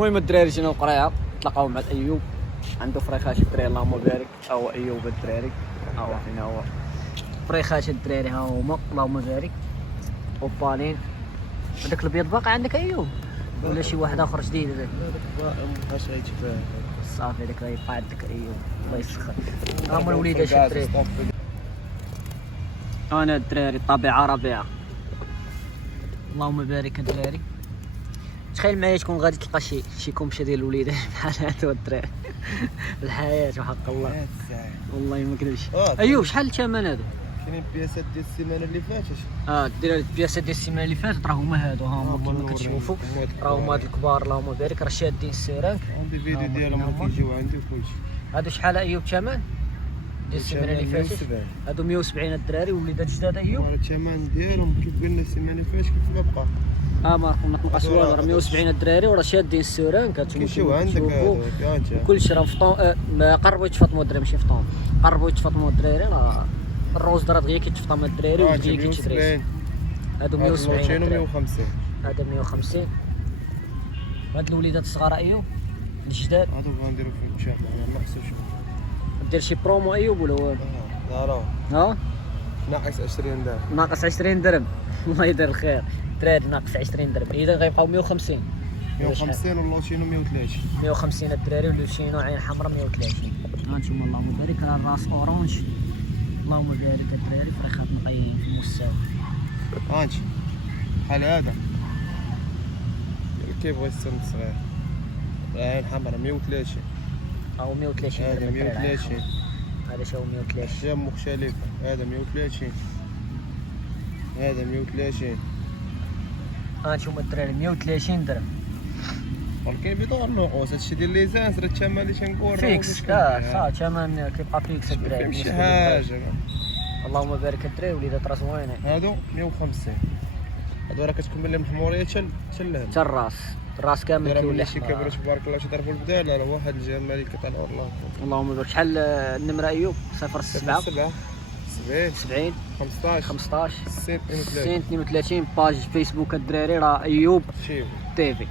المهم الدراري جينا القريه تلاقاو مع ايوب عنده فريخات الدراري اللهم بارك. ها هو ايوب الدراري، ها هو فين هو فريخات الدراري، ها هما اللهم بارك. وبالين هذاك البيض باقي عندك ايوب ولا شي واحد اخر جديد؟ هذاك هذاك مابقاش غيتباع صافي هذاك غيبقى عندك ايوب الله يسخر. ها هما الوليدات الدراري، انا الدراري الطبيعه ربيعه اللهم بارك. الدراري تخيل معايا تكون غادي تلقى شي كومشه ديال الوليدات بحال هادو الدراري الحياه وحق الله والله ما نكذبش. ايوب شحال الثمن هذا؟ كاينين بياسات ديال السيمانه اللي فاتت. دير البياسات ديال السيمانه اللي فاتت راه هما هادو، ها هما كيما كتشوفوا راه هما هاد الكبار اللهم بارك راه شادين السيرانك. عندي فيديو ديالهم كيجيو عندي وكلشي. هادو شحال ايوب الثمن ديال السيمانه اللي فاتت؟ هادو 170 الدراري وليدات جداد ايوب. الثمن ديالهم كيف قلنا السيمانه اللي فاتت كيف ما بقى. ما تنقص والو، راه 170 الدراري وراه شادين السيرانك. هانتوما كيمشيو عندك كلشي راه فطون. ما قربوا يتفطموا الدراري ماشي فطون، قربوا يتفطموا الدراري. راه الروز درا دغيا كيتفطم الدراري ودغيا كيتشري. هادو 170 150. هذا 150. هاد الوليدات الصغار ايوب الجداد هادو غنديرو فيهم شحال ما حسوش. دير شي برومو ايوب ولا والو؟ لا راه ها ناقص 20 درهم. ناقص 20 درهم الله يدير الخير الدراري، ناقص 20 درهم. اذا غيبقاو 150 واللوتشينو 130. 150 الدراري واللوتشينو عين حمراء 130. هانتوما اللهم بارك راه الراس اورانج اللهم بارك الدراري فريخات نقيين في المستوى. هانتي بحال هذا كيبغي السن صغير عين حمراء 130. او 130 هذا درهم 130. هذا شو 130 احجام مختلفة. هذا 130 هذا 130. هانتوما الدراري 130 درهم. ولكن بدون النقوص هادشي ديال ليزانس راه الثمن اللي تنقول فيكس صافي ثمن كيبقى فيكس الدراري. ما شي حاجة. اللهم بارك الدراري وليدات راه زوينين. هادو 150. هادو راه كتكون من الحمورية حتى حتى الراس كامل كيولي شي كبروا تبارك الله تضربوا البدال. راه واحد الجمال اللي كيطلعوا الله. اللهم بارك. شحال النمرة ايوب؟ 07 70 70 15 60 62 باج فيسبوك الدراري راه ايوب تيفي.